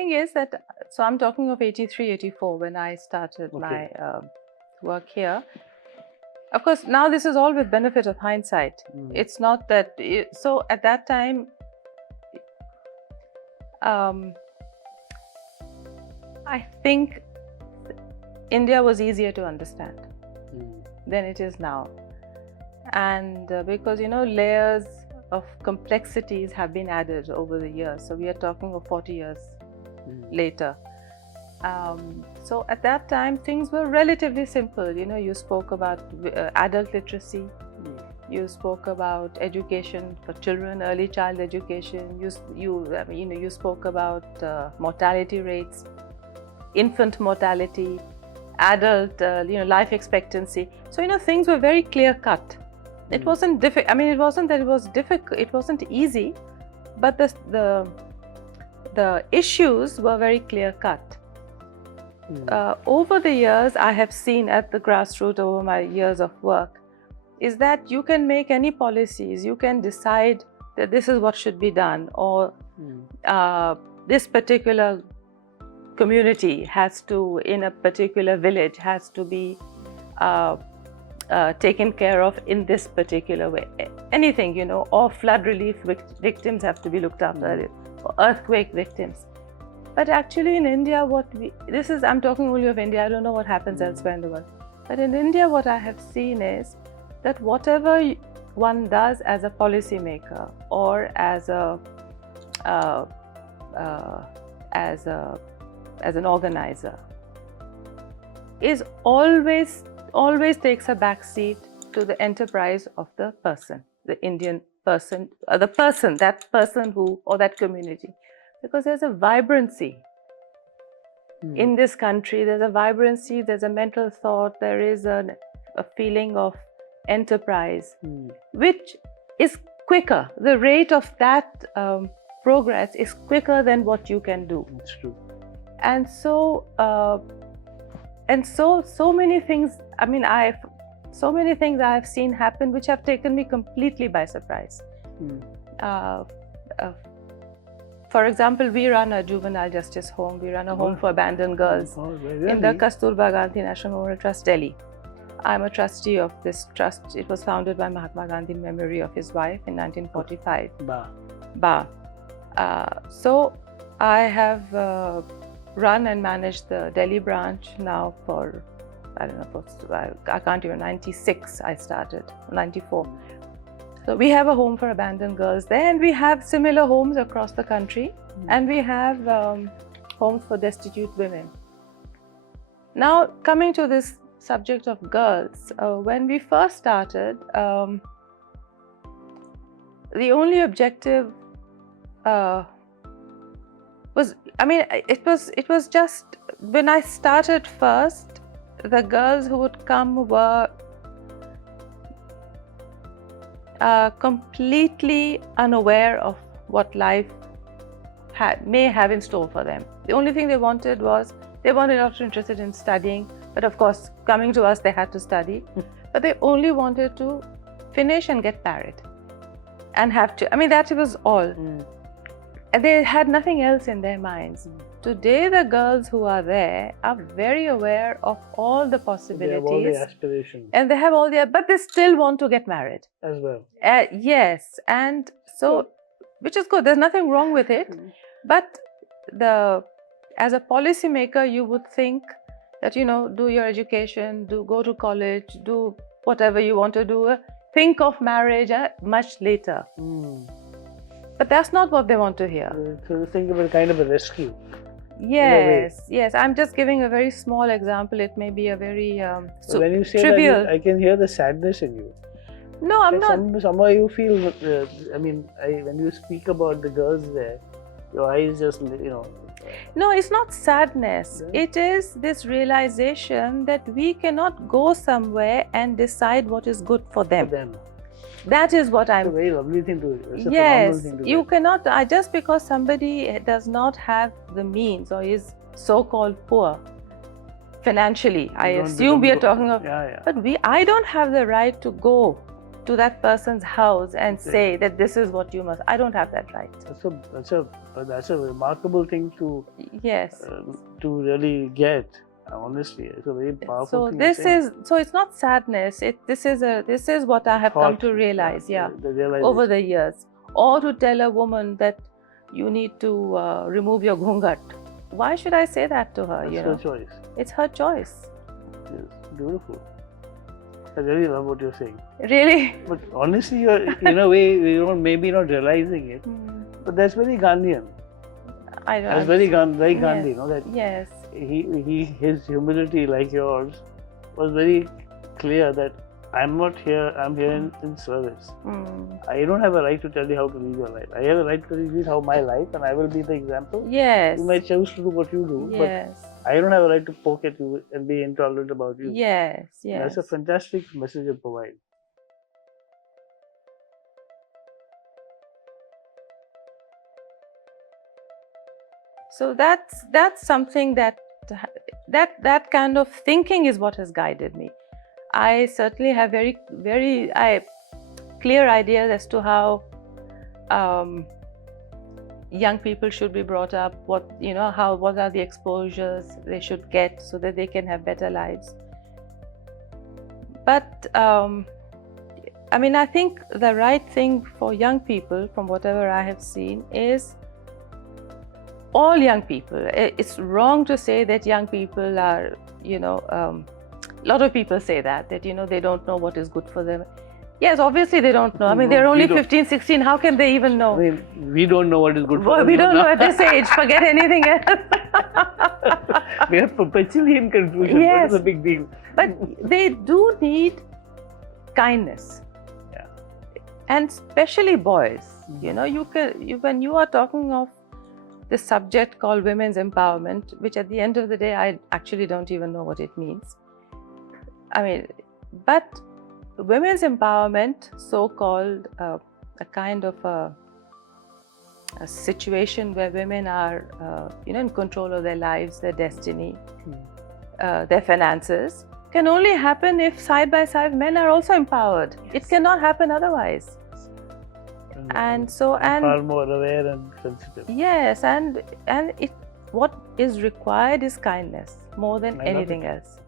thing is that, so I'm talking of 83, 84 when I started my work here. Of course, now this is all with benefit of hindsight. It's not that, so at that time, I think India was easier to understand than it is now. And because, layers of complexities have been added over the years. So we are talking of 40 years later. So at that time, things were relatively simple. You spoke about adult literacy. You spoke about education for children, early child education. You spoke about mortality rates, infant mortality, adult, life expectancy. So things were very clear cut. It wasn't difficult. I mean, it wasn't that it was difficult. It wasn't easy, but the issues were very clear cut. Over the years, I have seen at the grassroots over my years of work, is that you can make any policies. You can decide that this is what should be done, or this particular community has to, in a particular village, has to be taken care of in this particular way. Anything, or flood relief victims have to be looked after, or earthquake victims. But actually in India, I'm talking only of India, I don't know what happens elsewhere in the world. But in India, what I have seen is that whatever one does as a policymaker or as an organizer is always takes a back seat to the enterprise of the person, the Indian person, that person who, or that community. Because there's a vibrancy in this country, there's a vibrancy, there's a mental thought, there is a feeling of enterprise, which is quicker. The rate of that progress is quicker than what you can do. That's true. And so many things, so many things I have seen happen which have taken me completely by surprise. For example, we run a juvenile justice home. We run a home for abandoned girls in the Kasturba Gandhi National Memorial Trust, Delhi. I'm a trustee of this trust. It was founded by Mahatma Gandhi in memory of his wife in 1945. So I have run and managed the Delhi branch now for, I can't even, 96 I started, 94. So we have a home for abandoned girls there, and we have similar homes across the country, and we have homes for destitute women. Now, coming to this subject of girls, when we first started, the only objective was, it was just, when I started first, the girls who would come were completely unaware of what life may have in store for them. The only thing they wanted was, they weren't not interested in studying, but of course, coming to us, they had to study. But they only wanted to finish and get married and have to, that was all. And they had nothing else in their minds. Today, the girls who are there are very aware of all the possibilities. They have all the aspirations. And they have all their, but they still want to get married. As well. Yes, and so, which is good, there's nothing wrong with it. But as a policymaker, you would think that, do your education, go to college, do whatever you want to do, think of marriage much later. But that's not what they want to hear. So think of a kind of a rescue. Yes. I'm just giving a very small example. It may be a very when you say trivial. That, I can hear the sadness in you. No, I'm not. Somehow you feel, when you speak about the girls there, your eyes just, No, it's not sadness. Yeah. It is this realization that we cannot go somewhere and decide what is good for them. That is what I'm... It's a very lovely thing to do. It's a yes, thing to you do. cannot... just because somebody does not have the means or is so-called poor financially, I assume we are talking of... Yeah. But I don't have the right to go to that person's house and Okay. say that this is what you must. I don't have that right. That's a remarkable thing to Yes. to really get. Honestly, it's a very powerful So thing. this to say. is, so it's not sadness. This is what I have come Thought, to realize. Yeah, the realization. over the years. Or to tell a woman that you need to remove your ghungat. Why should I say that to her? It's her choice. It's her choice. Yes, beautiful. I really love what you're saying. Really? But honestly, you're in a way, you're maybe not realizing it, but that's very Gandhian. That's very Gandhi, that yes. his humility, like yours, was very clear that I'm not here, I'm here in service. I don't have a right to tell you how to live your life. I have a right to live how my life, and I will be the example. Yes. You might choose to do what you do, yes. but I don't have a right to poke at you and be intolerant about you. Yes, yes. That's a fantastic message you provide. So that's something that kind of thinking is what has guided me. I certainly have very clear ideas as to how young people should be brought up. What are the exposures they should get so that they can have better lives. But I mean, I think the right thing for young people, from whatever I have seen, is all young people. It's wrong to say that young people are, a lot of people say that they don't know what is good for them. Yes, obviously they don't know. I mean, they're only 15, 16. How can they even know? I mean, we don't know what is good for them. We don't know at this age. Forget anything else. We are perpetually in confusion. Yes. What is the big deal? But they do need kindness. Yeah. And especially boys. When you are talking of this subject called women's empowerment, which at the end of the day, I actually don't even know what it means. I mean, but women's empowerment, so-called a kind of a situation where women are, in control of their lives, their destiny, their finances, can only happen if side by side men are also empowered. Yes. It cannot happen otherwise. And far more aware and sensitive. Yes, and what is required is kindness more than anything else.